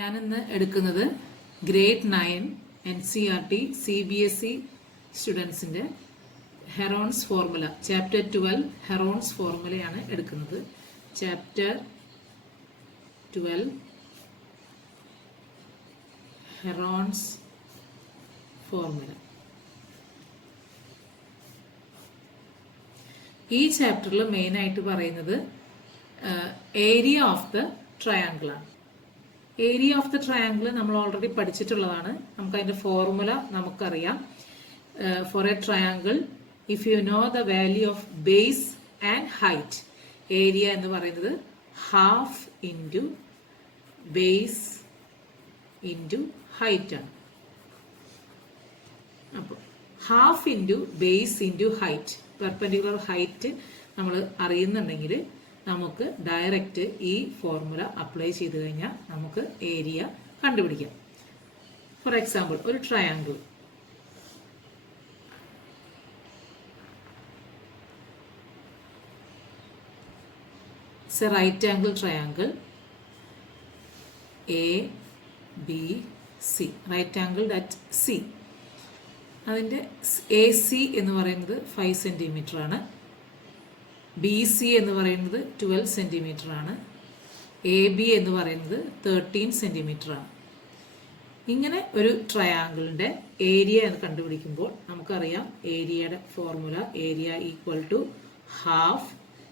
ഞാനിന്ന് എടുക്കുന്നത് grade 9 NCERT CBSE സ്റ്റുഡൻസിൻ്റെ ഹെറോൺസ് ഫോർമുല ചാപ്റ്റർ 12 ഹെറോൺസ് ഫോർമുലയാണ് എടുക്കുന്നത്. Chapter 12 Heron's formula. ഈ ചാപ്റ്ററിൽ മെയിനായിട്ട് പറയുന്നത് ഏരിയ ഓഫ് ദ ട്രയാങ്കിൾ ആണ്. ഏരിയ ഓഫ് ദ ട്രയാങ്കിൾ നമ്മൾ ഓൾറെഡി പഠിച്ചിട്ടുള്ളതാണ്. നമുക്ക് അതിൻ്റെ ഫോർമുല നമുക്കറിയാം. For a triangle if you know the value of base and height, area എന്ന് പറയുന്നത് half into base into height ആണ്. അപ്പോൾ half into base into height, perpendicular height നമ്മൾ അറിയുന്നുണ്ടെങ്കിൽ നമുക്ക് ഡയറക്റ്റ് ഈ ഫോർമുല അപ്ലൈ ചെയ്ത് കഴിഞ്ഞാൽ നമുക്ക് ഏരിയ കണ്ടുപിടിക്കാം. ഫോർ എക്സാമ്പിൾ, ഒരു triangle it's a right angle triangle ABC, right angle at C. അതിൻ്റെ AC എന്ന് പറയുന്നത് 5 സെൻറ്റിമീറ്റർ ആണ്, BC എന്ന് പറയുന്നത് 12 സെൻറ്റിമീറ്റർ ആണ്, AB എന്ന് പറയുന്നത് 13 സെൻറ്റിമീറ്റർ ആണ്. ഇങ്ങനെ ഒരു ട്രയാങ്കിളിൻ്റെ ഏരിയ എന്ന് കണ്ടുപിടിക്കുമ്പോൾ നമുക്കറിയാം ഏരിയയുടെ formula area equal to half.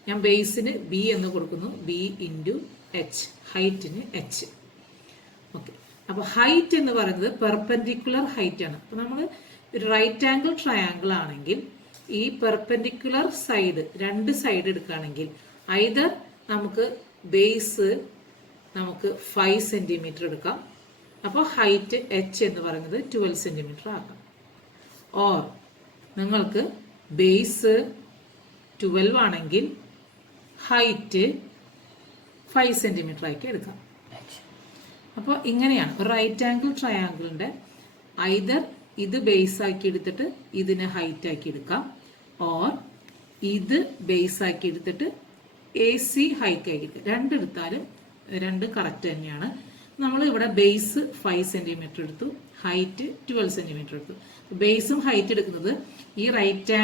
ഞാൻ ബേസിന് B എന്ന് കൊടുക്കുന്നു, B ഇൻറ്റു H, ഹൈറ്റിന് H. ഓക്കെ, അപ്പോൾ ഹൈറ്റ് എന്ന് പറയുന്നത് പെർപെൻഡിക്കുലർ ഹൈറ്റ് ആണ്. അപ്പോൾ നമ്മൾ റൈറ്റ് ആംഗിൾ ട്രയാങ്കിൾ ആണെങ്കിൽ ഈ പെർപെൻഡിക്കുലർ സൈഡ്, രണ്ട് സൈഡ് എടുക്കുകയാണെങ്കിൽ ഐദർ നമുക്ക് ബേസ് നമുക്ക് 5 സെൻറ്റിമീറ്റർ എടുക്കാം, അപ്പോൾ ഹൈറ്റ് H എന്ന് പറയുന്നത് 12 സെൻറ്റിമീറ്റർ ആക്കാം. ഓർ നിങ്ങൾക്ക് ബേസ് 12 ആണെങ്കിൽ ഹൈറ്റ് 5 സെൻറ്റിമീറ്റർ ആക്കി എടുക്കാം. അപ്പോൾ ഇങ്ങനെയാണ് റൈറ്റ് ആംഗിൾ ട്രയാങ്കിളിൻ്റെ ഐദർ ഇത് ബേസ് ആക്കി എടുത്തിട്ട് ഇതിനെ ഹൈറ്റ് ആക്കി എടുക്കാം, ഓർ ഇത് ബേസ് ആക്കി എടുത്തിട്ട് AC ഹൈറ്റ് ആക്കി എടുക്കാം. രണ്ടെടുത്താലും രണ്ട് കറക്റ്റ് തന്നെയാണ്. നമ്മൾ ഇവിടെ ബേസ് 5 സെൻറ്റിമീറ്റർ എടുത്തു, ഹൈറ്റ് 12 സെൻറ്റിമീറ്റർ എടുത്തു. ബേസും ഹൈറ്റ് എടുക്കുന്നത് ഈ റൈറ്റ്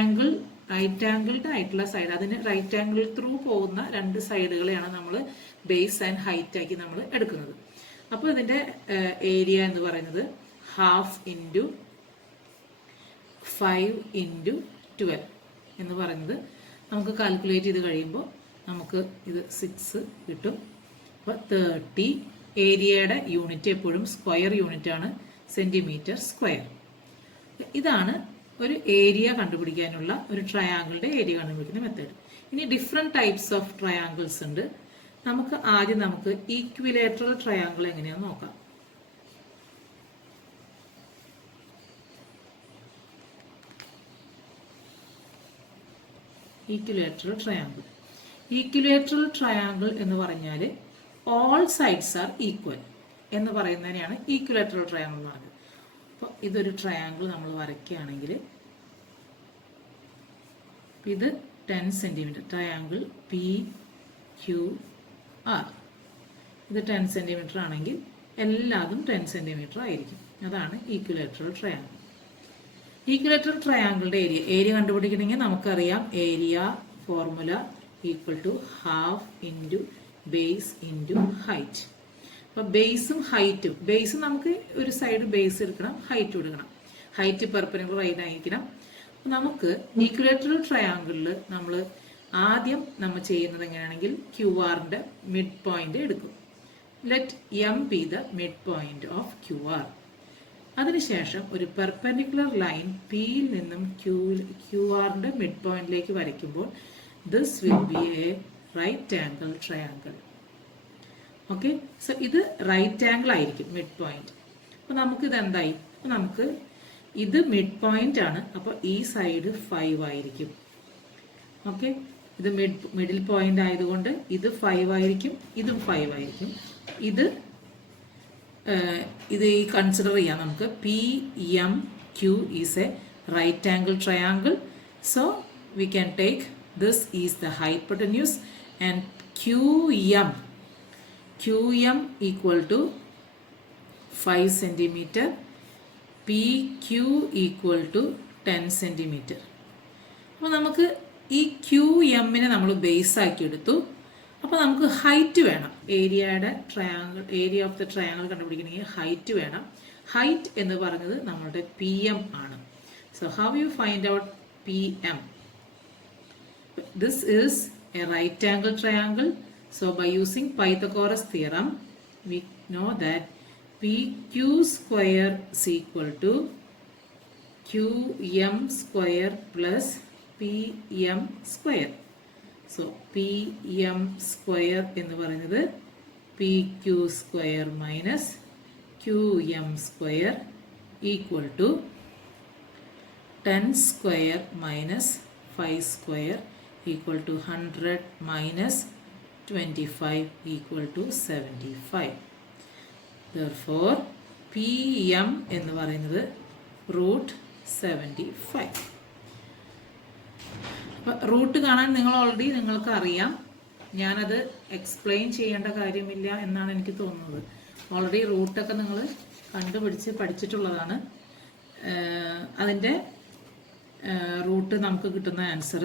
ആംഗിളുടെ ആയിട്ടുള്ള സൈഡ്, അതിന് റൈറ്റ് ആംഗിൾ ത്രൂ പോകുന്ന രണ്ട് സൈഡുകളെയാണ് നമ്മൾ ബേസ് ആൻഡ് ഹൈറ്റ് ആക്കി നമ്മൾ എടുക്കുന്നത്. അപ്പോൾ ഇതിൻ്റെ ഏരിയ എന്ന് പറയുന്നത് ഹാഫ് ഇൻറ്റു 5 ഇൻറ്റു 12 എന്ന് പറയുന്നത് നമുക്ക് കാൽക്കുലേറ്റ് ചെയ്ത് കഴിയുമ്പോൾ നമുക്ക് ഇത് 6 കിട്ടും. അപ്പോൾ 30. ഏരിയയുടെ യൂണിറ്റ് എപ്പോഴും സ്ക്വയർ യൂണിറ്റ് ആണ്, സെൻറ്റിമീറ്റർ സ്ക്വയർ. ഇതാണ് ഒരു ഏരിയ കണ്ടുപിടിക്കാനുള്ള ഒരു ട്രയാങ്കിളിൻ്റെ ഏരിയ കണ്ടുപിടിക്കുന്ന മെത്തേഡ്. ഇനി ഡിഫറെൻറ്റ് ടൈപ്സ് ഓഫ് ട്രയാങ്കിൾസ് ഉണ്ട്. നമുക്ക് ആദ്യം ഈക്വിലേറ്ററൽ ട്രയാങ്കിൾ എങ്ങനെയാണെന്ന് നോക്കാം. ഈക്വിലേറ്ററൽ ട്രയാങ്കിൾ എന്ന് പറഞ്ഞാൽ ഓൾ സൈഡ്സ് ആർ ഈക്വൽ എന്ന് പറയുന്നതിനെയാണ് ഈക്വിലേറ്ററൽ ട്രയാങ്കിൾ എന്ന് പറയുന്നത്. അപ്പോൾ ഇതൊരു ട്രയാങ്കിൾ നമ്മൾ വരയ്ക്കുകയാണെങ്കിൽ ഇത് 10 സെൻറ്റിമീറ്റർ ട്രയാങ്കിൾ PQR, ഇത് 10 സെൻറ്റിമീറ്റർ ആണെങ്കിൽ എല്ലാതും 10 സെൻറ്റിമീറ്റർ ആയിരിക്കും. അതാണ് ഈക്വിലേറ്ററൽ ട്രയാങ്കിൾ. ഈക്വിലേറ്ററൽ ട്രയാങ്കിളിൻ്റെ ഏരിയ കണ്ടുപിടിക്കണമെങ്കിൽ നമുക്കറിയാം area formula equal to half into base into height. അപ്പോൾ ബേസും ഹൈറ്റും, ബേസ് നമുക്ക് ഒരു സൈഡ് ബേസ് എടുക്കണം, ഹൈറ്റ് എടുക്കണം, ഹൈറ്റ് പെർപെൻഡിക്കുലർ ആയിരിക്കണം. നമുക്ക് ഈക്വിലേറ്ററൽ ട്രയാങ്കിളിൽ നമ്മൾ ആദ്യം നമ്മൾ ചെയ്യുന്നത് എങ്ങനെയാണെങ്കിൽ QR-ന്റെ മിഡ് പോയിന്റ് എടുക്കും. Let M be the mid point of QR. അതിനുശേഷം ഒരു പെർപെൻഡിക്കുലർ ലൈൻ Pയിൽ നിന്നും QR-ന്റെ മിഡ് പോയിന്റിലേക്ക് വരയ്ക്കുമ്പോൾ this will be a right angle triangle. Okay, so ഇത് റൈറ്റ് ആംഗിൾ ആയിരിക്കും മിഡ് പോയിന്റ്. അപ്പോൾ നമുക്കിത് എന്തായി, അപ്പോൾ നമുക്ക് ഇത് മിഡ് പോയിന്റ് ആണ്, അപ്പോൾ ഈ സൈഡ് 5 ആയിരിക്കും. ഓക്കെ, ഇത് മിഡിൽ പോയിന്റ് ആയതുകൊണ്ട് ഇത് 5 ആയിരിക്കും, ഇതും 5 ആയിരിക്കും. ഇത് ഈ കൺസിഡർ ചെയ്യാം നമുക്ക്. PMQ is a right angle triangle. So we can take this is the hypotenuse and QM equal to 5 centimeter, PQ equal to 10 centimeter. അപ്പോൾ നമുക്ക് ഈ QM നമ്മൾ ബേസ് ആക്കി എടുത്തു. അപ്പോൾ നമുക്ക് ഹൈറ്റ് വേണം. ഏരിയ ഓഫ് ദ ട്രയാങ്കിൾ കണ്ടുപിടിക്കണമെങ്കിൽ ഹൈറ്റ് വേണം. ഹൈറ്റ് എന്ന് പറയുന്നത് നമ്മളുടെ PM ആണ്. So how you find out PM? This is a right angle triangle. So by using Pythagoras theorem, we know that PQ square is equal to QM square plus PM square. So PM square എന്ന് പറയുന്നത് PQ square minus QM square equal to 10 square minus 5 square equal to 100 minus 25 equal to 75. Therefore, PM എന്ന് പറയുന്നത് √75. Root കാണാൻ നിങ്ങൾക്ക് അറിയാം. ഞാനത് explain ചെയ്യേണ്ട കാര്യമില്ല എന്നാണ് എനിക്ക് തോന്നുന്നത്. ഓൾറെഡി റൂട്ടൊക്കെ നിങ്ങൾ പഠിച്ചിട്ടുള്ളതാണ്. അതിൻ്റെ റൂട്ട് നമുക്ക് കിട്ടുന്ന ആൻസർ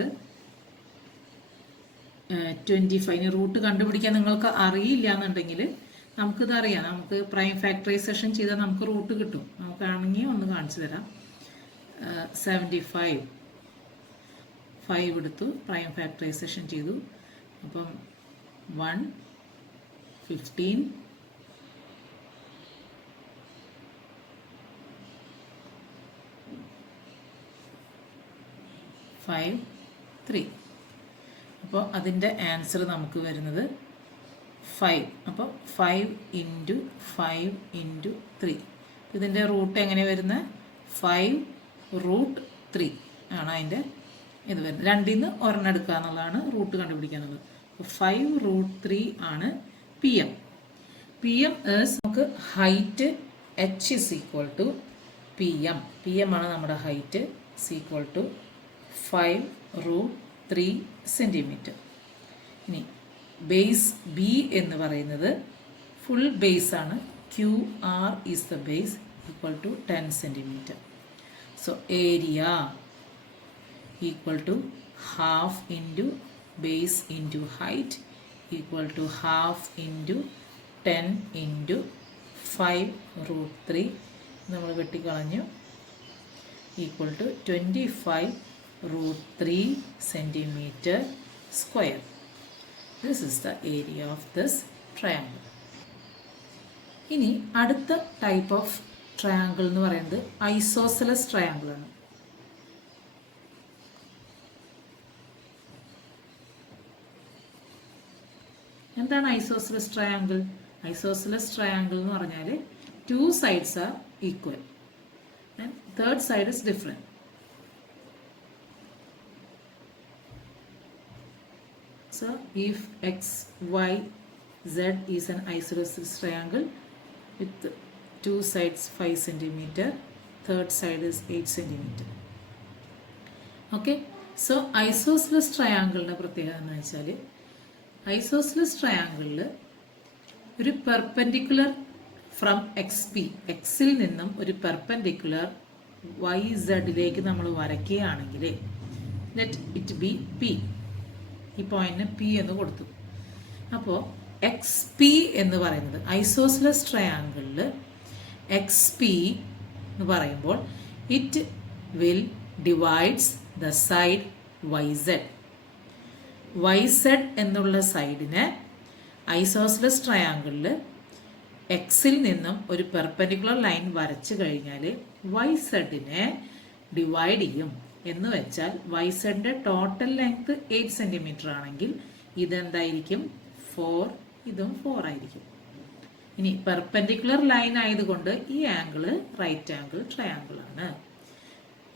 25. ഇനി റൂട്ട് കണ്ടുപിടിക്കാൻ നിങ്ങൾക്ക് അറിയില്ല എന്നുണ്ടെങ്കിൽ നമുക്കിത് അറിയാം. നമുക്ക് പ്രൈം ഫാക്ടറൈസേഷൻ ചെയ്താൽ നമുക്ക് റൂട്ട് കിട്ടും. നമുക്കാണെങ്കിൽ ഒന്ന് കാണിച്ചു തരാം. 75 5 എടുത്തു, പ്രൈം ഫാക്ടറൈസേഷൻ ചെയ്തു. അപ്പം 1 15 5 3. അപ്പോൾ അതിൻ്റെ ആൻസർ നമുക്ക് വരുന്നത് 5. അപ്പോൾ 5 × 5 × 3. ഇതിൻ്റെ റൂട്ട് എങ്ങനെ വരുന്നത്? 5√3 ആണ് അതിൻ്റെ ഇത് വരുന്നത്. രണ്ടിൽ നിന്ന് ഒരെണ്ണം എടുക്കുക എന്നുള്ളതാണ് റൂട്ട് കണ്ടുപിടിക്കുക എന്നുള്ളത്. 5√3 ആണ് PM. PM നമുക്ക് height H is equal to PM. PM ആണ് നമ്മുടെ ഹൈറ്റ് = 5√3 സെൻറ്റിമീറ്റർ. ഇനി ബേസ് B എന്ന് പറയുന്നത് ഫുൾ ബേസ് ആണ്. QR is the base equal to 10 centimeter. So area equal to half into base into height equal to half into 10 into 5√3 നമ്മൾ വെട്ടിക്കളഞ്ഞു equal to 25√3 centimeter square. This is the area of this triangle. ഇനി അടുത്ത type of triangle എന്ന് പറയുന്നത് isosceles triangle ആണ്. എന്താണ് isosceles triangle? Isosceles triangle എന്ന് പറഞ്ഞാൽ 2 sides are equal and third side is different. So if X, Y, Z is an isosceles triangle with 2 sides 5 centimeter, third side is 8 centimeter. Okay, so isosceles triangle ന്റെ പ്രത്യേകത എന്ന് വെച്ചാൽ isosceles triangle ഒരു perpendicular from XP, Xൽ നിന്നും ഒരു perpendicular YZലേക്ക് നമ്മൾ വരയ്ക്കുകയാണെങ്കിൽ let it be P. ഈ പോയിന്റിന് P എന്ന് കൊടുത്തു. അപ്പോൾ XP എന്ന് പറയുന്നത് ഐസോസെലസ് ട്രയാങ്കിളിൽ XP എന്ന് പറയുമ്പോൾ it will divides the side YZ. YZ എന്നുള്ള സൈഡിനെ ഐസോസെലസ് ട്രയാങ്കിളിൽ എക്സിൽ നിന്നും ഒരു പെർപെൻഡിക്കുലർ ലൈൻ വരച്ചു കഴിഞ്ഞാൽ YZ-നെ ഡിവൈഡ് ചെയ്യും. എന്ന് വെച്ചാൽ YZ-ന്റെ ടോട്ടൽ ലെങ്ത് 8 സെൻറ്റിമീറ്റർ ആണെങ്കിൽ ഇതെന്തായിരിക്കും? 4, ഇതും 4 ആയിരിക്കും. ഇനി പെർപെൻഡിക്കുലർ ലൈൻ ആയതുകൊണ്ട് ഈ ആംഗിള് റൈറ്റ് ആംഗിൾ ട്രയാങ്കിൾ ആണ്.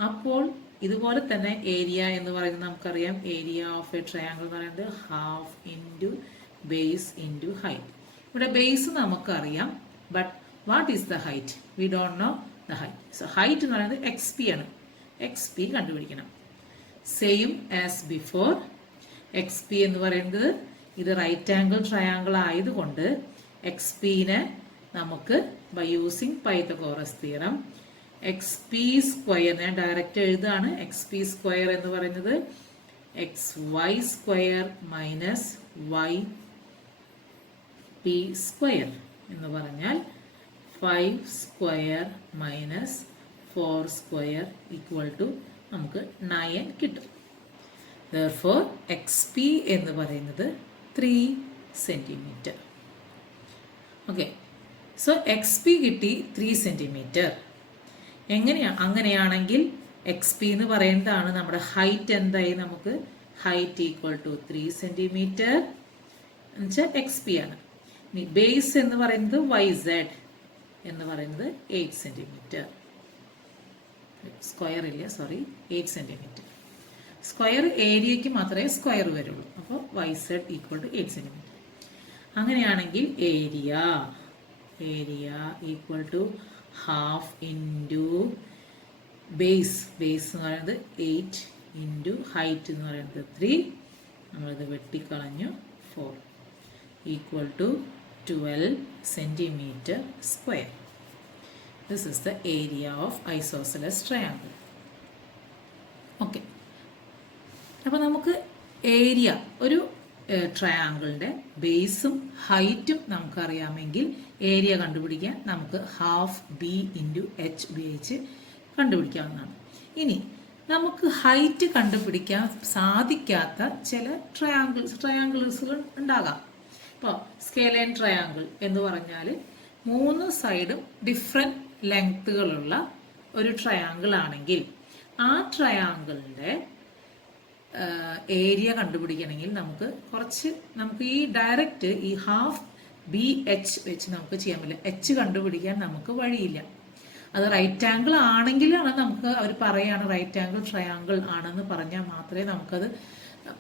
അപ്പോൾ ഇതുപോലെ തന്നെ ഏരിയ എന്ന് പറയുന്നത് നമുക്കറിയാം. ഏരിയ ഓഫ് എ ട്രയാങ്കിൾ എന്ന് പറയുന്നത് half into base into height. ഇവിടെ ബേസ് നമുക്കറിയാം, but what is the height? We don't know the height. So height എന്ന് പറയുന്നത് XP ആണ്. XP കണ്ടുപിടിക്കണം. Same as before. XP എന്ന് പറയുന്നത് ഇത് റൈറ്റ് ആംഗിൾ ട്രയാങ്കിൾ ആയതുകൊണ്ട് XP-നെ നമുക്ക് by using Pythagoras theorem X P square, ഞാൻ ഡയറക്റ്റ് എഴുതാണ്. എക്സ് പി സ്ക്വയർ എന്ന് പറയുന്നത് X Y square minus Y P square എന്ന് പറഞ്ഞാൽ 5 square minus 4 square equal to നമുക്ക് 9 കിട്ടും. Therefore, XP എന്ന് പറയുന്നത് 3 സെന്റിമീറ്റർ. ഓക്കെ, സോ XP കിട്ടി 3 സെന്റിമീറ്റർ. അങ്ങനെയാണെങ്കിൽ XP എന്ന് പറയുന്നതാണ് നമ്മുടെ ഹൈറ്റ്. എന്തായി നമുക്ക് ഹൈറ്റ് ഈക്വൽ ടു 3 സെന്റിമീറ്റർ എന്നുവെച്ചാൽ XP ആണ്. ഇനി ബേസ് എന്ന് പറയുന്നത് YZ എന്ന് പറയുന്നത് 8 സെന്റിമീറ്റർ. സ്ക്വയർ ഇല്ല, സോറി, 8 സെന്റിമീറ്റർ. സ്ക്വയർ ഏരിയയ്ക്ക് മാത്രമേ സ്ക്വയർ വരുള്ളൂ. അപ്പോൾ YZ ഈക്വൽ ടു 8 സെന്റിമീറ്റർ. അങ്ങനെയാണെങ്കിൽ area equal to half into base എന്ന് പറയുന്നത് 8 ഇൻറ്റു ഹൈറ്റ് എന്ന് പറയുന്നത് 3, നമ്മളിത് വെട്ടിക്കളഞ്ഞു, 4 equal to 12 centimetre square. This is the area of isosceles triangle. Okay, അപ്പോൾ നമുക്ക് ഏരിയ, ഒരു ട്രയാങ്കിളിൻ്റെ ബേസും ഹൈറ്റും നമുക്കറിയാമെങ്കിൽ ഏരിയ കണ്ടുപിടിക്കാൻ നമുക്ക് ഹാഫ് ബി ഇൻറ്റു എച്ച് ഉപയോഗിച്ച് കണ്ടുപിടിക്കാവുന്നതാണ്. ഇനി നമുക്ക് ഹൈറ്റ് കണ്ടുപിടിക്കാൻ സാധിക്കാത്ത ചില ട്രയാങ്കിൾസുകൾ ഉണ്ടാകാം. ഇപ്പോൾ സ്കേലൈൻ ട്രയാങ്കിൾ എന്ന് പറഞ്ഞാൽ 3 സൈഡും ഡിഫറെൻറ്റ് ലെങ്ത്തുകളുള്ള ഒരു ട്രയാങ്കിൾ ആണെങ്കിൽ ആ ട്രയാങ്കിളിൻ്റെ ഏരിയ കണ്ടുപിടിക്കണമെങ്കിൽ നമുക്ക് ഈ ഡയറക്റ്റ് ഈ ഹാഫ് ബി എച്ച് വെച്ച് നമുക്ക് ചെയ്യാൻ പറ്റില്ല. എച്ച് കണ്ടുപിടിക്കാൻ നമുക്ക് വഴിയില്ല. അത് റൈറ്റ് ആംഗിൾ ആണെങ്കിലാണ് നമുക്ക് അവർ പറയാണ് റൈറ്റ് ആംഗിൾ ട്രയാങ്കിൾ ആണെന്ന് പറഞ്ഞാൽ മാത്രമേ നമുക്കത്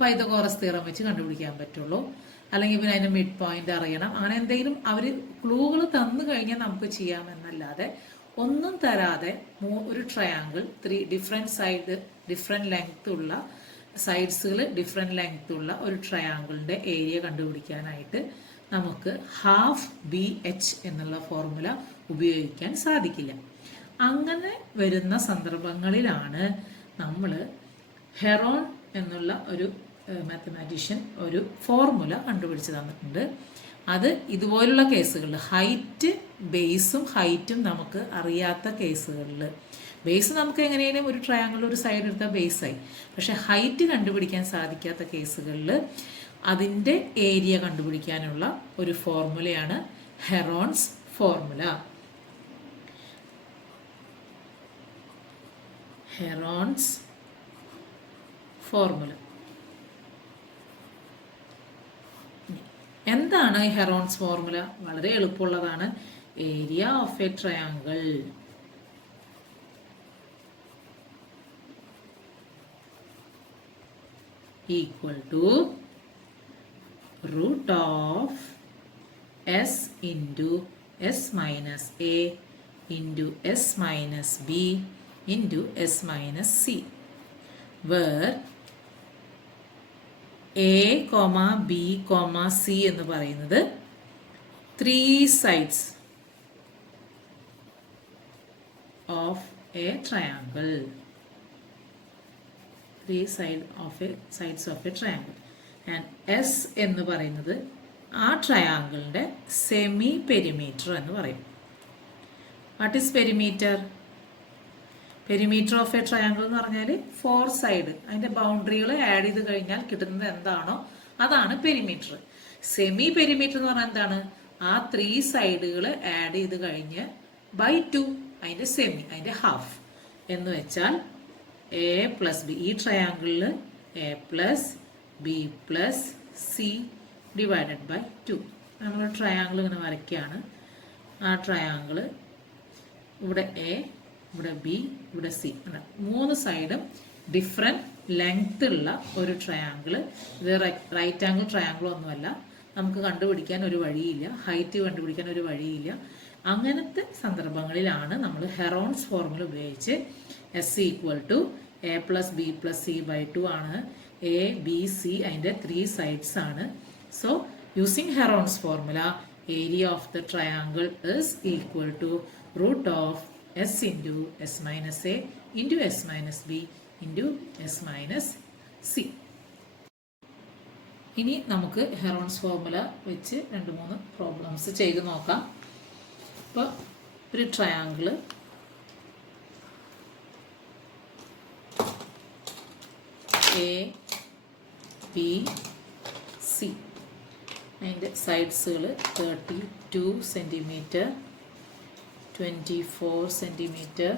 പൈതഗോറസ് തിയറം വെച്ച് കണ്ടുപിടിക്കാൻ പറ്റുള്ളൂ. അല്ലെങ്കിൽ പിന്നെ അതിന് മിഡ് പോയിന്റ് അറിയണം. അങ്ങനെ എന്തെങ്കിലും അവർ ക്ലൂകൾ തന്നു കഴിഞ്ഞാൽ നമുക്ക് ചെയ്യാമെന്നല്ലാതെ ഒന്നും തരാതെ ഒരു ട്രയാങ്കിൾ 3 ഡിഫറെൻറ്റ് ലെങ്ത് ഉള്ള സൈഡ്സുകൾ ഡിഫറെൻറ്റ് ലെങ്ത് ഉള്ള ഒരു ട്രയാങ്കിളിൻ്റെ ഏരിയ കണ്ടുപിടിക്കാനായിട്ട് നമുക്ക് ഹാഫ് ബി എച്ച് എന്നുള്ള ഫോർമുല ഉപയോഗിക്കാൻ സാധിക്കില്ല. അങ്ങനെ വരുന്ന സന്ദർഭങ്ങളിലാണ് നമ്മൾ ഹെറോൺ എന്നുള്ള ഒരു മാത്തമാറ്റീഷ്യൻ ഒരു ഫോർമുല കണ്ടുപിടിച്ച് തന്നിട്ടുണ്ട്. അത് ഇതുപോലുള്ള കേസുകളിൽ ബേസും ഹൈറ്റും നമുക്ക് അറിയാത്ത കേസുകളിൽ, ബേസ് നമുക്ക് എങ്ങനെയും ഒരു ട്രയാങ്കിൾ ഒരു സൈഡ് എടുത്താൽ ബേസായി, പക്ഷെ ഹൈറ്റ് കണ്ടുപിടിക്കാൻ സാധിക്കാത്ത കേസുകളിൽ അതിൻ്റെ ഏരിയ കണ്ടുപിടിക്കാനുള്ള ഒരു ഫോർമുലയാണ് ഹെറോൺസ് ഫോർമുല. എന്താണ് ഈ ഹെറോൺസ് ഫോർമുല? വളരെ എളുപ്പമുള്ളതാണ്. Area of a triangle equal to root of s into s minus a into s minus b into s minus c, where a, b, c എന്ന് പറയുന്നത് 3 sides of a triangle. 3 sides of a triangle. And S എന്ന് പറയുന്നത് ആ ട്രയാങ്കിളിൻ്റെ semi perimeter എന്ന് പറയും. What is perimeter? Perimeter of a triangle എന്ന് പറഞ്ഞാൽ 4 side, അതിൻ്റെ ബൗണ്ടറികൾ ആഡ് ചെയ്ത് കഴിഞ്ഞാൽ കിട്ടുന്നത് എന്താണോ അതാണ് പെരിമീറ്റർ. സെമി പെരിമീറ്റർ എന്ന് പറഞ്ഞാൽ എന്താണ്? ആ 3 സൈഡുകൾ ആഡ് ചെയ്ത് കഴിഞ്ഞ് ബൈ 2, അതിൻ്റെ സെമി, അതിൻ്റെ ഹാഫ് എന്ന് വെച്ചാൽ എ പ്ലസ് ബി. ഈ ട്രയാങ്കിളിൽ A plus B plus C divided by 2. നമ്മൾ ട്രയാങ്കിൾ ഇങ്ങനെ വരയ്ക്കുകയാണ്. ആ ട്രയാങ്കിൾ ഇവിടെ എ, ഇവിടെ ബി, ഇവിടെ സി, 3 സൈഡും ഡിഫറെൻറ്റ് ലെങ്ത് ഉള്ള ഒരു ട്രയാങ്കിൾ. ഇത് റൈറ്റ് ആംഗിൾ ട്രയാങ്കിൾ ഒന്നുമല്ല. നമുക്ക് കണ്ടുപിടിക്കാൻ ഒരു വഴിയില്ല, ഹൈറ്റ് കണ്ടുപിടിക്കാൻ ഒരു വഴിയില്ല. അങ്ങനത്തെ സന്ദർഭങ്ങളിലാണ് നമ്മൾ ഹെറോൺസ് ഫോർമുല ഉപയോഗിച്ച് S equal to A plus B plus C by 2 ആണ്. എ ബി സി അതിൻ്റെ 3 sides ആണ്. So using Heron's formula area of the triangle is equal to root of s into s minus a into s minus b into s minus c. ഇനി നമുക്ക് Heron's formula വെച്ച് 2-3 problems ചെയ്ത് നോക്കാം. അപ്പോൾ ഒരു triangle A B C, അതിൻ്റെ സൈഡ്സുകൾ 32 centimetre, 24 centimetre,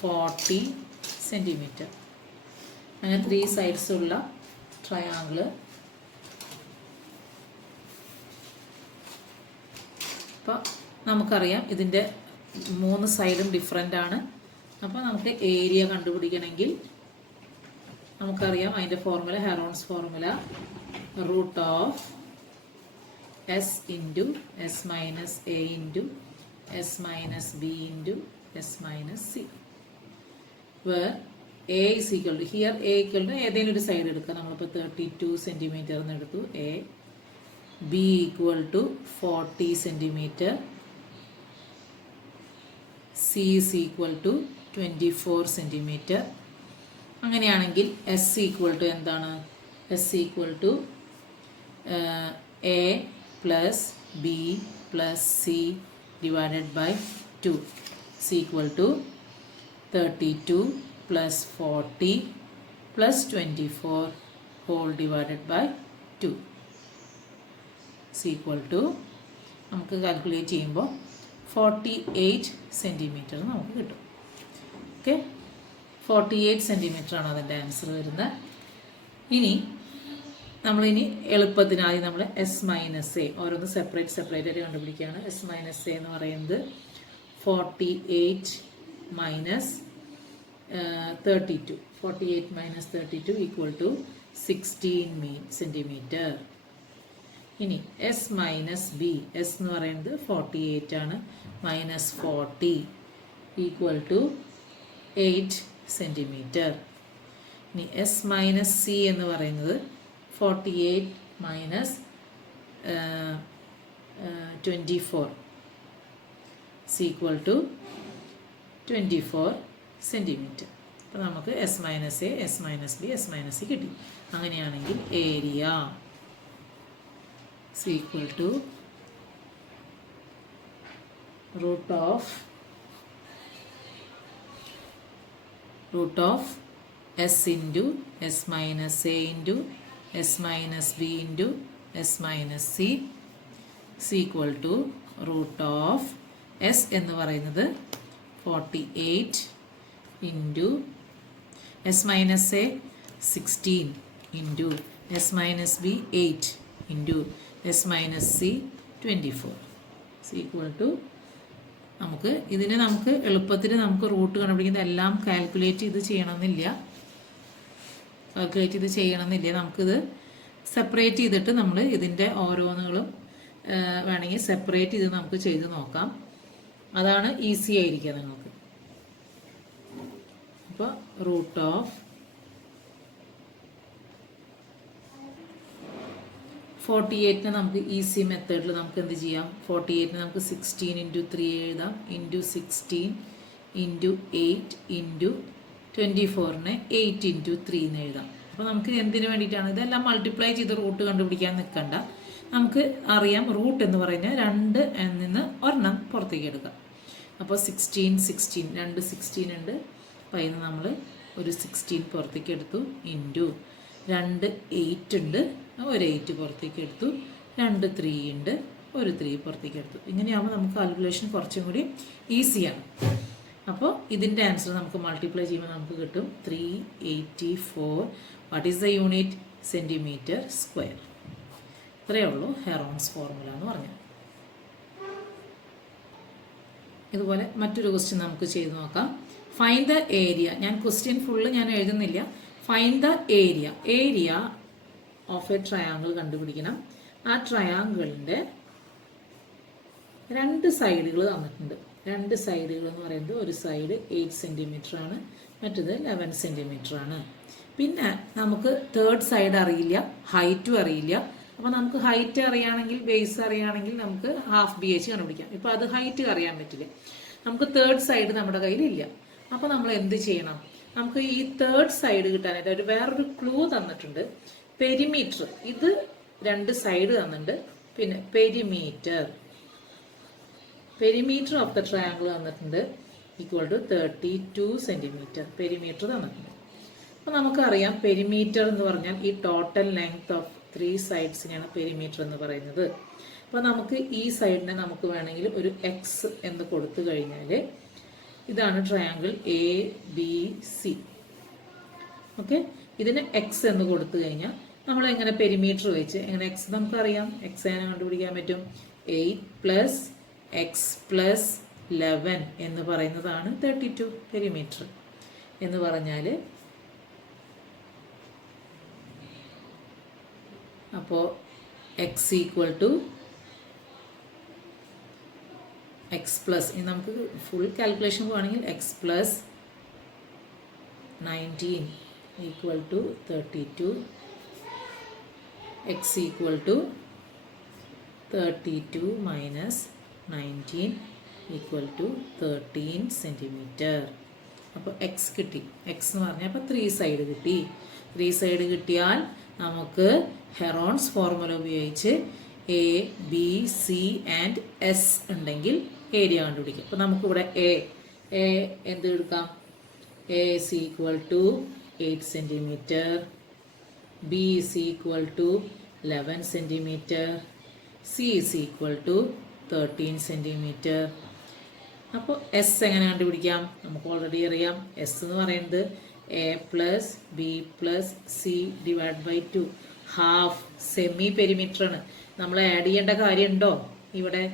40 centimetre, അങ്ങനെ 3 സൈഡ്സുള്ള triangle. അപ്പോൾ നമുക്കറിയാം ഇതിൻ്റെ 3 സൈഡും ഡിഫറെൻ്റ് ആണ്. അപ്പോൾ നമുക്ക് ഏരിയ കണ്ടുപിടിക്കണമെങ്കിൽ നമുക്കറിയാം അതിൻ്റെ formula, Heron's formula, root of S into S minus A into S minus B into S minus C, where A is equal to, here A equal to ഏതെങ്കിലും ഒരു സൈഡ് എടുക്കുക. നമ്മളിപ്പോൾ 32 സെൻറ്റിമീറ്റർ എന്ന് എടുത്തു. A B equal to 40 centimetre, C is equal to 24 centimetre. അങ്ങനെയാണെങ്കിൽ S equal to എന്താണ്? S equal to A plus B plus C divided by 2 is equal to 32 plus 40 plus 24 whole divided by 2 is equal to, നമുക്ക് calculate ചെയ്യുമ്പോൾ 48 centimetre നമുക്ക് കിട്ടും. Okay, 48 centimetre ആണ് അതിൻ്റെ answer വരുന്നത്. ഇനി നമ്മളിനി എളുപ്പത്തിന് ആദ്യം നമ്മൾ എസ് മൈനസ് എ ഓരോന്ന് സെപ്പറേറ്റ് ആയിട്ട് കണ്ടുപിടിക്കുകയാണ്. എസ് മൈനസ് എ എന്ന് പറയുന്നത് 48 minus 32, 48 minus 32 equal to 16 centimetre. ഇനി എസ് മൈനസ് ബി, എസ് എന്ന് പറയുന്നത് 48 ആണ്, മൈനസ് 40 ഈക്വൽ ടു 8 സെൻറ്റിമീറ്റർ. ഇനി എസ് മൈനസ് സി എന്ന് പറയുന്നത് 48 minus 24 is equal to 24 centimetre. അപ്പോൾ നമുക്ക് S minus A, S minus B, S minus C കിട്ടി. അങ്ങനെയാണെങ്കിൽ area is equal to root of s into s minus a into s minus b into s minus c is equal to root of s എന്ന് പറയുന്നത് 48 into s minus a 16 into s minus b 8 into s minus c 24 is equal to, നമുക്ക് ഇതിന് നമുക്ക് എളുപ്പത്തിൽ നമുക്ക് root കണ്ടുപിടിക്കുന്ന എല്ലാം calculate ചെയ്ത് ചെയ്യണമെന്നില്ല. നമുക്കിത് സെപ്പറേറ്റ് ചെയ്തിട്ട് നമ്മൾ ഇതിൻ്റെ ഓരോന്നുകളും വേണമെങ്കിൽ സെപ്പറേറ്റ് ചെയ്ത് നമുക്ക് ചെയ്ത് നോക്കാം. അതാണ് ഈസി ആയിരിക്കുക നിങ്ങൾക്ക്. അപ്പോൾ റൂട്ട് ഓഫ് 48 നമുക്ക് ഈസി മെത്തേഡിൽ നമുക്ക് എന്ത് ചെയ്യാം? 48 നമുക്ക് 16 ഇൻറ്റു 3 എഴുതാം, ഇൻറ്റു 16 ഇൻറ്റു 8 ഇൻറ്റു 24 8 ഇൻറ്റു 3 എന്ന് എഴുതാം. അപ്പോൾ നമുക്ക് എന്തിനു വേണ്ടിയിട്ടാണ് ഇതെല്ലാം മൾട്ടിപ്ലൈ ചെയ്ത് റൂട്ട് കണ്ടുപിടിക്കാൻ നിൽക്കണ്ട. നമുക്ക് അറിയാം റൂട്ട് എന്ന് പറയുന്നത് 2 നിന്ന് ഒരെണ്ണം പുറത്തേക്ക് എടുക്കാം. അപ്പോൾ 16 രണ്ട് 16 ഉണ്ട്. അപ്പോൾ അതിന് നമ്മൾ ഒരു 16 പുറത്തേക്ക് എടുത്തു, ഇൻറ്റു 2 8 ഉണ്ട്, ഒരു 8 പുറത്തേക്ക് എടുത്തു, 2 3 ഉണ്ട്, ഒരു 3 പുറത്തേക്ക് എടുത്തു. ഇങ്ങനെയാകുമ്പോൾ നമുക്ക് കാൽക്കുലേഷൻ കുറച്ചും കൂടി ഈസിയാണ്. അപ്പോൾ ഇതിൻ്റെ ആൻസർ നമുക്ക് മൾട്ടിപ്ലൈ ചെയ്യുമ്പോൾ നമുക്ക് കിട്ടും 384. What is the unit? Centimetre square. ഇത്രയേ ഉള്ളൂ ഹെറോൺസ് ഫോർമുല എന്ന് പറഞ്ഞാൽ. ഇതുപോലെ മറ്റൊരു ക്വസ്റ്റ്യൻ നമുക്ക് ചെയ്ത് നോക്കാം. Find the area. ഞാൻ ക്വസ്റ്റ്യൻ ഫുള്ള് ഞാൻ എഴുതുന്നില്ല. Find the area of a triangle കണ്ടുപിടിക്കണം. ആ ട്രയാങ്കിളിൻ്റെ 2 സൈഡുകൾ തന്നിട്ടുണ്ട്. 2 സൈഡുകൾ എന്ന് പറയുന്നത് ഒരു സൈഡ് 8 സെൻറ്റിമീറ്റർ ആണ്, മറ്റത് 11 സെൻറ്റിമീറ്റർ ആണ്. പിന്നെ നമുക്ക് തേർഡ് സൈഡ് അറിയില്ല, ഹൈറ്റും അറിയില്ല. അപ്പോൾ നമുക്ക് ഹൈറ്റ് അറിയാണെങ്കിൽ ബേസ് അറിയാണെങ്കിൽ നമുക്ക് ഹാഫ് BH കണ്ടുപിടിക്കാം. ഇപ്പോൾ അത് ഹൈറ്റ് അറിയാൻ പറ്റില്ല, നമുക്ക് തേർഡ് സൈഡ് നമ്മുടെ കയ്യിലില്ല. അപ്പോൾ നമ്മൾ എന്ത് ചെയ്യണം? നമുക്ക് ഈ തേർഡ് സൈഡ് കിട്ടാനായിട്ട് ഒരു വേറൊരു ക്ലൂ തന്നിട്ടുണ്ട്. പെരിമീറ്റർ, ഇത് 2 സൈഡ് തന്നിട്ടുണ്ട്. പിന്നെ പെരിമീറ്റർ ഓഫ് ദ ട്രയാങ്കിൾ തന്നിട്ടുണ്ട് ഈക്വൽ ടു 32 സെന്റിമീറ്റർ പെരിമീറ്റർ തന്നിട്ടുണ്ട്. അപ്പോൾ നമുക്കറിയാം പെരിമീറ്റർ എന്ന് പറഞ്ഞാൽ ഈ ടോട്ടൽ ലെങ്ത് ഓഫ് 3 സൈഡ്സിനെയാണ് പെരിമീറ്റർ എന്ന് പറയുന്നത്. അപ്പോൾ നമുക്ക് ഈ സൈഡിനെ നമുക്ക് വേണമെങ്കിൽ ഒരു എക്സ് എന്ന് കൊടുത്തു കഴിഞ്ഞാൽ ഇതാണ് ട്രയാങ്കിൾ ABC. ഓക്കെ, ഇതിന് എക്സ് എന്ന് കൊടുത്തു കഴിഞ്ഞാൽ നമ്മൾ എങ്ങനെ പെരിമീറ്റർ വെച്ച് എങ്ങനെ എക്സ് നമുക്കറിയാം, എക്സ് എങ്ങനെ കണ്ടുപിടിക്കാൻ പറ്റും? 8 + x + 11 എന്ന് പറയുന്നതാണ് 32 പെരിമീറ്റർ എന്ന് പറഞ്ഞാൽ. അപ്പോൾ x = x പ്ലസ്, ഇനി നമുക്ക് ഫുൾ കാൽക്കുലേഷൻ പോവാണെങ്കിൽ x + 19 = 32, x = 32 - 19 = 13 സെൻറ്റിമീറ്റർ. അപ്പോൾ എക്സ് കിട്ടി. എക്സ് എന്ന് പറഞ്ഞാൽ അപ്പോൾ 3 സൈഡ് കിട്ടി. 3 സൈഡ് കിട്ടിയാൽ നമുക്ക് ഹെറോൺസ് ഫോർമുല ഉപയോഗിച്ച് ABC ആൻഡ് S ഉണ്ടെങ്കിൽ ഏരിയ കണ്ടുപിടിക്കും. അപ്പോൾ നമുക്കിവിടെ എ എന്ത് എടുക്കാം? A = 8 centimetre, B = 11 centimetre, C = 13 centimetre. അപ്പോൾ S എങ്ങനെ കണ്ടുപിടിക്കാം? നമുക്ക് ഓൾറെഡി അറിയാം. S എന്ന് പറയുന്നത് A + B + C / 2 half semi perimeter ആണ്. നമ്മൾ ആഡ് ചെയ്യേണ്ട കാര്യമുണ്ടോ ഇവിടെ?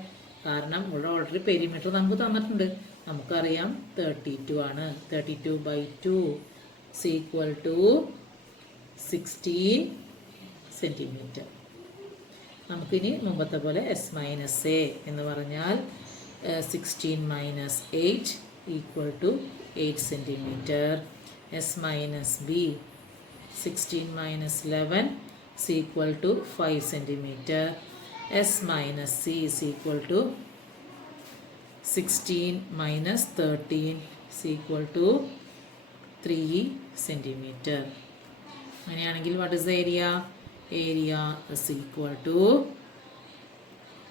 കാരണം ഇവിടെ ഓൾറെഡി പെരിമീറ്റർ നമുക്ക് തന്നിട്ടുണ്ട്. നമുക്കറിയാം 32 ആണ്. 32/2 = 16 സെൻറ്റിമീറ്റർ. നമുക്കിനി മുമ്പത്തെ പോലെ S - A എന്ന് പറഞ്ഞാൽ 16 - 8 = 8 centimetre. S - B 16 - 11 = 5 centimetre. S - C = 16 - 13 = 3 centimetre. അങ്ങനെയാണെങ്കിൽ what is the area? Area is equal to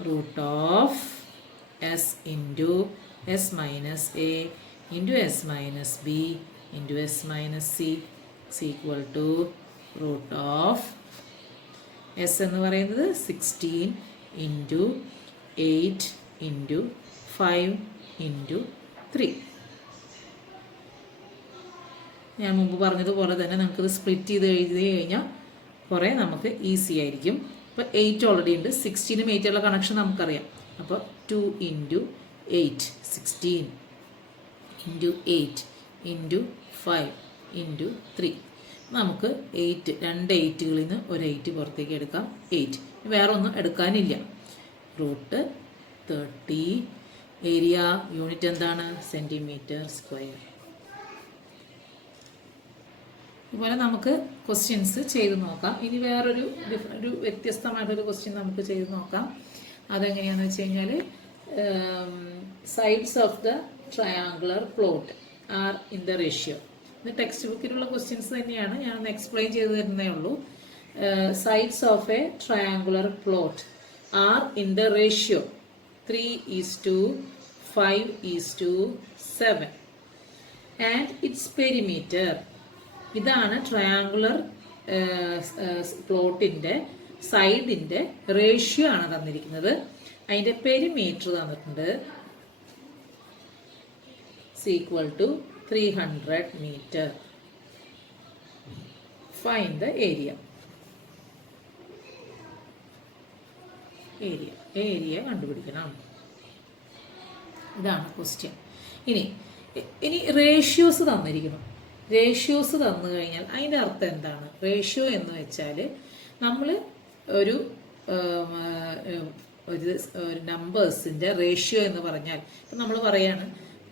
√S into S minus A into S minus B into S minus C is equal to S എന്ന് പറയുന്നത് 16 into 8 into 5 into 3. ഞാൻ മുമ്പ് പറഞ്ഞതുപോലെ തന്നെ നമുക്കിത് split ചെയ്ത് എഴുതി കഴിഞ്ഞാൽ കുറേ നമുക്ക് ഈസി ആയിരിക്കും. അപ്പോൾ 8 ഓൾറെഡി ഉണ്ട്, 16 8 ഉള്ള കണക്ഷൻ നമുക്കറിയാം. അപ്പോൾ 2 into 8 16 into 8 into 5 into 3. നമുക്ക് 8 2 8കളിൽ നിന്ന് ഒരു 8 പുറത്തേക്ക് എടുക്കാം. 8 വേറെ ഒന്നും എടുക്കാനില്ല. √30. ഏരിയ യൂണിറ്റ് എന്താണ്? Centimetre square. ഇതുപോലെ നമുക്ക് ക്വസ്റ്റ്യൻസ് ചെയ്ത് നോക്കാം. ഇനി വേറൊരു വ്യത്യസ്തമായിട്ടൊരു ക്വസ്റ്റ്യൻ നമുക്ക് ചെയ്ത് നോക്കാം. അതെങ്ങനെയാണെന്ന് വെച്ച് കഴിഞ്ഞാൽ sides of the triangular plot are in the ratio. ഇത് ടെക്സ്റ്റ് ബുക്കിലുള്ള ക്വസ്റ്റ്യൻസ് തന്നെയാണ്, ഞാനൊന്ന് എക്സ്പ്ലെയിൻ ചെയ്ത് തരുന്നേ ഉള്ളൂ. Sides of A triangular plot are in the ratio 3:5:7 and it's perimeter. ഇതാണ് ട്രയാങ്കുലർ പ്ലോട്ടിൻ്റെ സൈഡിൻ്റെ റേഷ്യോ ആണ് തന്നിരിക്കുന്നത്. അതിൻ്റെ പെരിമീറ്റർ തന്നിട്ടുണ്ട് = 300 meter. Find the area. Area കണ്ടുപിടിക്കണം. ഇതാണ് ക്വസ്റ്റ്യൻ. ഇനി റേഷ്യോസ് തന്നിരിക്കുന്നു. റേഷ്യോസ് തന്നു കഴിഞ്ഞാൽ അതിൻ്റെ അർത്ഥം എന്താണ്? റേഷ്യോ എന്ന് വെച്ചാൽ നമ്മൾ ഒരു നമ്പേഴ്സിൻ്റെ റേഷ്യോ എന്ന് പറഞ്ഞാൽ ഇപ്പം നമ്മൾ പറയാണ്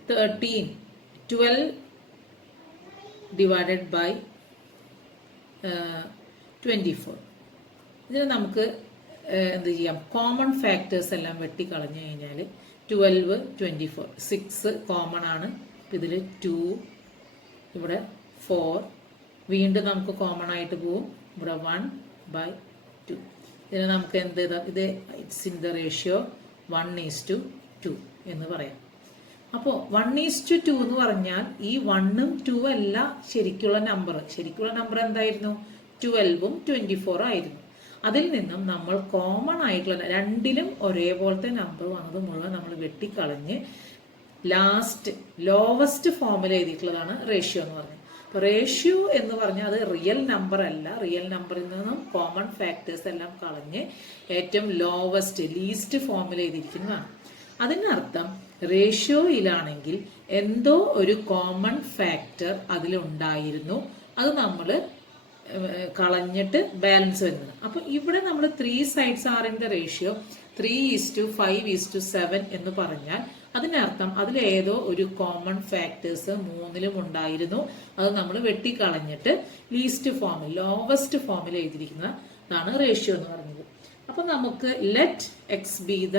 12 / 24. ഇതിന് നമുക്ക് എന്ത് ചെയ്യാം, കോമൺ ഫാക്ടേഴ്സ് എല്ലാം വെട്ടിക്കളഞ്ഞു കഴിഞ്ഞാൽ 12, 24, 6 കോമൺ ആണ്. ഇതിൽ 2, ഇവിടെ 4, വീണ്ടും നമുക്ക് കോമൺ ആയിട്ട് പോവും. ഇവിടെ 1/2. ഇതിന് നമുക്ക് എന്ത് ചെയ്താൽ ഇത് ഇറ്റ്സ് ഇൻ ദ റേഷ്യോ 1:2 എന്ന് പറയാം. അപ്പോൾ 1:2 എന്ന് പറഞ്ഞാൽ ഈ 1ഉം 2 അല്ല ശരിക്കുള്ള നമ്പർ. ശരിക്കുള്ള നമ്പർ എന്തായിരുന്നു? 12ഉം 24 ആയിരുന്നു. അതിൽ നിന്നും നമ്മൾ കോമൺ ആയിട്ടുള്ള രണ്ടിലും ഒരേപോലത്തെ നമ്പർ വന്നത് മുഴുവൻ നമ്മൾ വെട്ടിക്കളഞ്ഞ് ലാസ്റ്റ് ലോവസ്റ്റ് ഫോമിൽ എഴുതിയിട്ടുള്ളതാണ് റേഷ്യോ എന്ന് പറഞ്ഞത്. അപ്പോൾ റേഷ്യോ എന്ന് പറഞ്ഞാൽ അത് റിയൽ നമ്പർ അല്ല. റിയൽ നമ്പറിൽ നിന്നും കോമൺ ഫാക്ടേഴ്സ് എല്ലാം കളഞ്ഞ് ഏറ്റവും ലോവസ്റ്റ് ലീസ്റ്റ് ഫോമിൽ എഴുതിയിരിക്കുന്നതാണ്. അതിനർത്ഥം റേഷ്യോയിലാണെങ്കിൽ എന്തോ ഒരു കോമൺ ഫാക്ടർ അതിലുണ്ടായിരുന്നു, അത് നമ്മൾ കളഞ്ഞിട്ട് ബാലൻസ് വരുന്നത്. അപ്പോൾ ഇവിടെ നമ്മൾ 3 sides are in the ratio 3:5:7 എന്ന് പറഞ്ഞാൽ അതിനർത്ഥം അതിലേതോ ഒരു കോമൺ ഫാക്ടേഴ്സ് 3ലും ഉണ്ടായിരുന്നു, അത് നമ്മൾ വെട്ടിക്കളഞ്ഞിട്ട് ലീസ്റ്റ് ഫോമിൽ ലോവസ്റ്റ് ഫോമിൽ എഴുതിയിരിക്കുന്നതാണ് റേഷ്യോ എന്ന് പറയുന്നത്. അപ്പോൾ നമുക്ക് ലെറ്റ് എക്സ് ബി ദ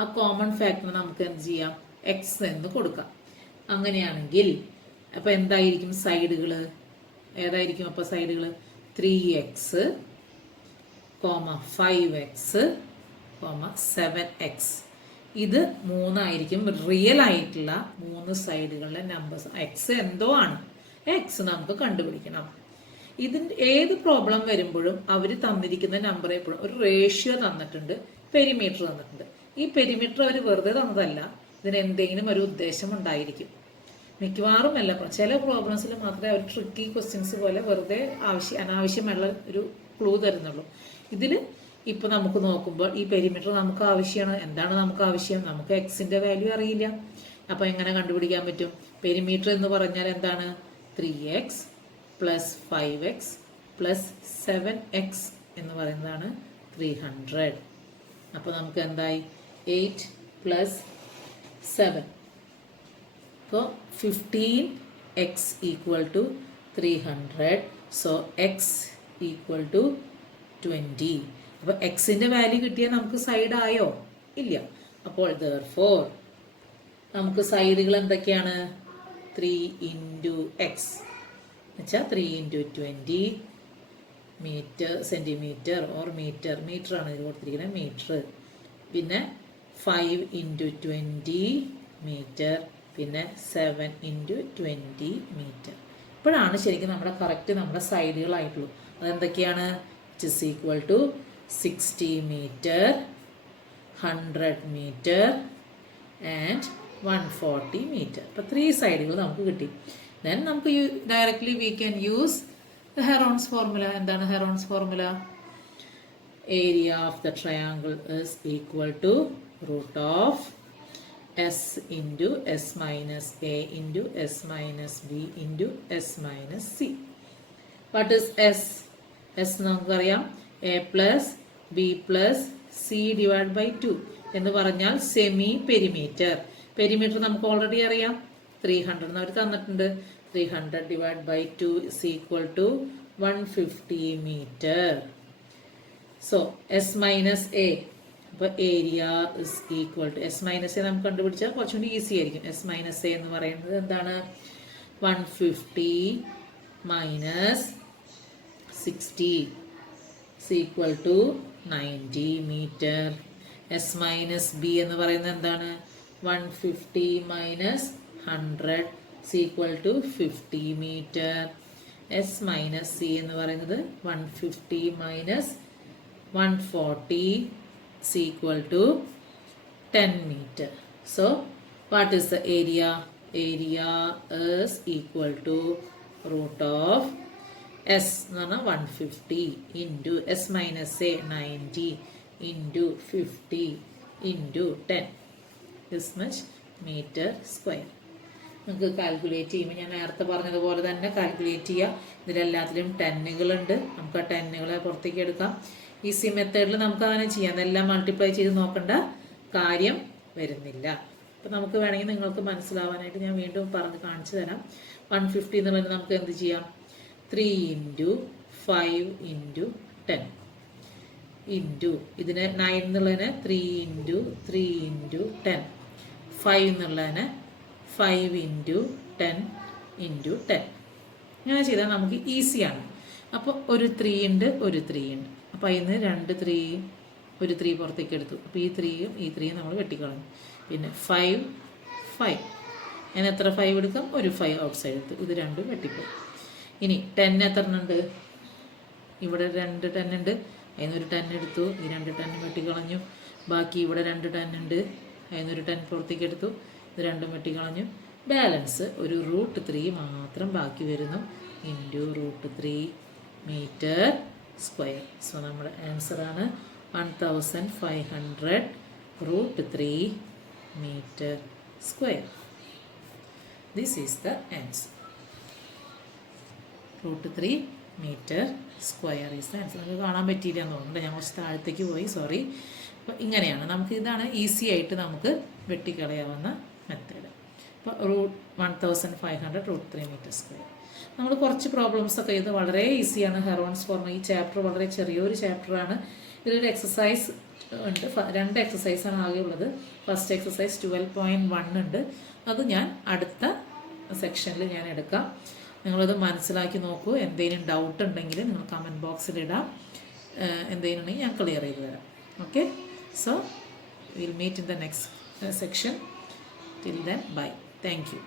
ആ കോമൺ ഫാക്ടർ നമുക്ക് എന്ത് ചെയ്യാം, എക്സ് എന്ന് കൊടുക്കാം. അങ്ങനെയാണെങ്കിൽ അപ്പൊ എന്തായിരിക്കും സൈഡുകൾ? ഏതായിരിക്കും അപ്പൊ സൈഡുകൾ? 3x, 5x, 7x. ഇത് 3 ആയിരിക്കും റിയൽ ആയിട്ടുള്ള 3 സൈഡുകളിലെ നമ്പേഴ്സ്. എക്സ് എന്തോ ആണ്, എക്സ് നമുക്ക് കണ്ടുപിടിക്കണം. ഇതിന്റെ ഏത് പ്രോബ്ലം വരുമ്പോഴും അവർ തന്നിരിക്കുന്ന നമ്പർ എപ്പോഴും ഒരു റേഷ്യോ തന്നിട്ടുണ്ട്, പെരിമീറ്റർ തന്നിട്ടുണ്ട്. ഈ പെരിമീറ്റർ അവർ വെറുതെ തന്നതല്ല, ഇതിന് എന്തെങ്കിലും ഒരു ഉദ്ദേശം ഉണ്ടായിരിക്കും. മിക്കവാറും അല്ല, ചില പ്രോബ്ലംസിൽ മാത്രമേ അവർ ട്രിക്കി ക്വസ്റ്റ്യൻസ് പോലെ വെറുതെ അനാവശ്യമുള്ള ഒരു ക്ലൂ തരുന്നുള്ളൂ. ഇതിൽ ഇപ്പൊ നമുക്ക് നോക്കുമ്പോൾ ഈ പെരിമീറ്റർ നമുക്ക് ആവശ്യമാണ്. എന്താണ് നമുക്ക് ആവശ്യം? നമുക്ക് എക്സിന്റെ വാല്യൂ അറിയില്ല. അപ്പൊ എങ്ങനെ കണ്ടുപിടിക്കാൻ പറ്റും? പെരിമീറ്റർ എന്ന് പറഞ്ഞാൽ എന്താണ്? 3x + 5x + 7x എന്ന് പറയുന്നതാണ് 300. അപ്പൊ നമുക്ക് എന്തായി? 8 + 7. So 15x = 300. So x = 20. അപ്പൊ എക്സിന്റെ വാല്യൂ കിട്ടിയാൽ നമുക്ക് സൈഡ് ആയോ? ഇല്ല. അപ്പോൾ therefore നമുക്ക് സൈഡുകൾ എന്തൊക്കെയാണ്? 3 × x എന്നുവെച്ചാൽ 3 × 20 metre, centimetre or metre. Metre ആണ് ഇത് കൊടുത്തിരിക്കുന്നത്, മീറ്റർ. പിന്നെ 5 × 20 മീറ്റർ, പിന്നെ 7 × 20 മീറ്റർ. ഇപ്പോഴാണ് ശരിക്കും നമ്മുടെ കറക്റ്റ് നമ്മുടെ സൈഡുകളായിട്ടുള്ളൂ. അതെന്തൊക്കെയാണ്? It is equal to 60 metre, 100 metre and 140 metre. അപ്പോൾ 3 സൈഡുകൾ നമുക്ക് കിട്ടി. ദെൻ നമുക്ക് directly we can use the Heron's formula. എന്താണ് Heron's formula? Area of the triangle is equal to root of s into s minus a into s minus b into s minus c. What is s? s നമുക്കറിയാം a plus b plus c divided by 2 എന്ന് പറഞ്ഞാൽ semi perimeter. Perimeter നമുക്ക് already അറിയാം, 300 എന്ന് അവർ തന്നിട്ടുണ്ട്. 300 divided by 2 is equal to 150 meter. So s minus a, അപ്പോൾ area is equal to S minus A നമുക്ക് കണ്ടുപിടിച്ചാൽ കുറച്ചുകൂടി ഈസി ആയിരിക്കും. എസ് മൈനസ് എ എന്ന് പറയുന്നത് എന്താണ്? 150 minus 60 equal to 90 metre. S minus B എന്ന് പറയുന്നത് എന്താണ്? 150 minus 100 equal to 50 metre. S minus C എന്ന് പറയുന്നത് 150 minus 140 is equal to 10 meter. So what is the area? Area is equal to root of s 150 into s minus a 90 into 50 into 10. This much meter square. നമുക്ക് calculate ചെയ്യുമ്പോൾ ഞാൻ നേരത്തെ പറഞ്ഞതുപോലെ തന്നെ calculate ചെയ്യുക. ഇതിലെല്ലാത്തിലും ടെന്നുകളുണ്ട്. നമുക്ക് ആ ടെന്നുകളെ പുറത്തേക്ക് എടുക്കാം. ഈസി മെത്തേഡിൽ നമുക്ക് അങ്ങനെ ചെയ്യാം. അതെല്ലാം മൾട്ടിപ്ലൈ ചെയ്ത് നോക്കേണ്ട കാര്യം വരുന്നില്ല. അപ്പം നമുക്ക് വേണമെങ്കിൽ നിങ്ങൾക്ക് മനസ്സിലാവാനായിട്ട് ഞാൻ വീണ്ടും പറഞ്ഞ് കാണിച്ചു തരാം. 150 എന്നുള്ളത് നമുക്ക് എന്ത് ചെയ്യാം? 3 × 5 × 10. ഇൻറ്റു ഇതിന് 9 എന്നുള്ളതിന് 3 ഇൻറ്റു 3 ഇൻറ്റു 10, 5 എന്നുള്ളതിന് 5 ഇൻറ്റു 10 ഇൻറ്റു 10. ഇങ്ങനെ ചെയ്താൽ നമുക്ക് ഈസിയാണ്. അപ്പോൾ ഒരു 3 ഉണ്ട്, ഒരു 3 ഉണ്ട്. അപ്പോൾ അതിൽ നിന്ന് 2 3 ഒരു 3 പുറത്തേക്ക് എടുത്തു. അപ്പോൾ ഈ 3യും ഈ 3യും നമ്മൾ വെട്ടിക്കളഞ്ഞു. പിന്നെ 5 5 ഞാൻ എത്ര 5 എടുക്കാം? ഒരു 5 ഔട്ട് സൈഡ് എടുത്തു. ഇത് രണ്ടും വെട്ടിപ്പോയി. ഇനി 10 എത്ര ഉണ്ട്? ഇവിടെ 2 10 ഉണ്ട്. അതിൽ നിന്നൊരു 10 എടുത്തു. ഈ 2 10 വെട്ടിക്കളഞ്ഞു. ബാക്കി ഇവിടെ 2 10 ഉണ്ട്. അതിൽ നിന്നൊരു 10 പുറത്തേക്ക് എടുത്തു. ഇത് രണ്ടും വെട്ടിക്കളഞ്ഞു. ബാലൻസ് ഒരു √3 മാത്രം ബാക്കി വരുന്നു. Into √3 metre square. സോ നമ്മുടെ ആൻസറാണ് 1500 √3 metre square. This is the answer. √3 metre square is the answer. നമുക്ക് കാണാൻ പറ്റിയില്ല എന്ന് തോന്നുന്നുണ്ട്, ഞാൻ കുറച്ച് താഴത്തേക്ക് പോയി, സോറി. അപ്പോൾ ഇങ്ങനെയാണ് നമുക്ക്, ഇതാണ് ഈസി ആയിട്ട് നമുക്ക് വെട്ടിക്കളയാവുന്ന മെത്തേഡ്. അപ്പോൾ 1500 √3 മീറ്റർ സ്ക്വയർ. നമ്മൾ കുറച്ച് പ്രോബ്ലംസൊക്കെ ഇത് വളരെ ഈസിയാണ്. ഹെറോൺസ് ഫോർമുല ഈ ചാപ്റ്റർ വളരെ ചെറിയൊരു ചാപ്റ്ററാണ്. ഇതിലൊരു എക്സസൈസ് ഉണ്ട്, 2 എക്സസൈസാണ് ആകെ ഉള്ളത്. ഫസ്റ്റ് എക്സസൈസ് 12.1 ഉണ്ട്. അത് ഞാൻ അടുത്ത സെക്ഷനിൽ ഞാൻ എടുക്കാം. നിങ്ങളത് മനസ്സിലാക്കി നോക്കൂ. എന്തെങ്കിലും ഡൗട്ട് ഉണ്ടെങ്കിൽ നിങ്ങൾ കമൻറ്റ് ബോക്സിലിടാം. എന്തെങ്കിലും ഉണ്ടെങ്കിൽ ഞാൻ ക്ലിയർ ചെയ്ത് തരാം. Okay, so will meet in the next section. Till then bye. Thank U.